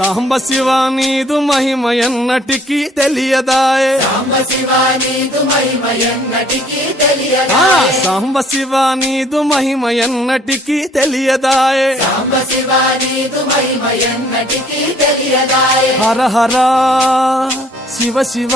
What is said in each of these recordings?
సాంబ శివ నీదు మహిమ ఎన్నటికీ తెలియదాయే. సాంబ శివ నీదు మహిమ ఎన్నటికీ తెలియదా సాంబ శివ నీదు మహిమ ఎన్నటికీ తెలియదాయే. సాంబ శివ నీదు మహిమ ఎన్నటికీ తెలియదాయే. హర హర శివ శివ.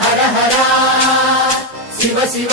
హర హర శివ శివ.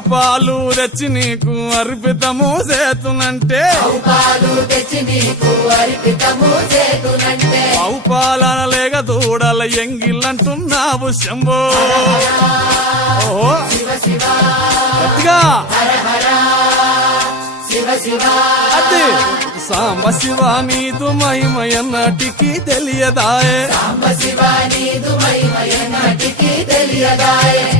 పాలు తెచ్చి నీకు అర్పితము చేతునంటే పాలు తెచ్చి నీకు అర్పితము చేతునంటే ఆవు పాలన లేక దూడల ఎంగిలంటున్నావు శంభో. ఓహో. గట్టిగా. అది. సాంబ శివ నీదు మహిమ ఎన్నటికీ తెలియదాయే. సాంబ శివ నీదు మహిమ ఎన్నటికీ తెలియదాయే.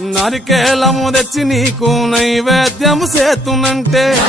నరికేలము తెచ్చి నీకు నైవేద్యము చేతునంటే.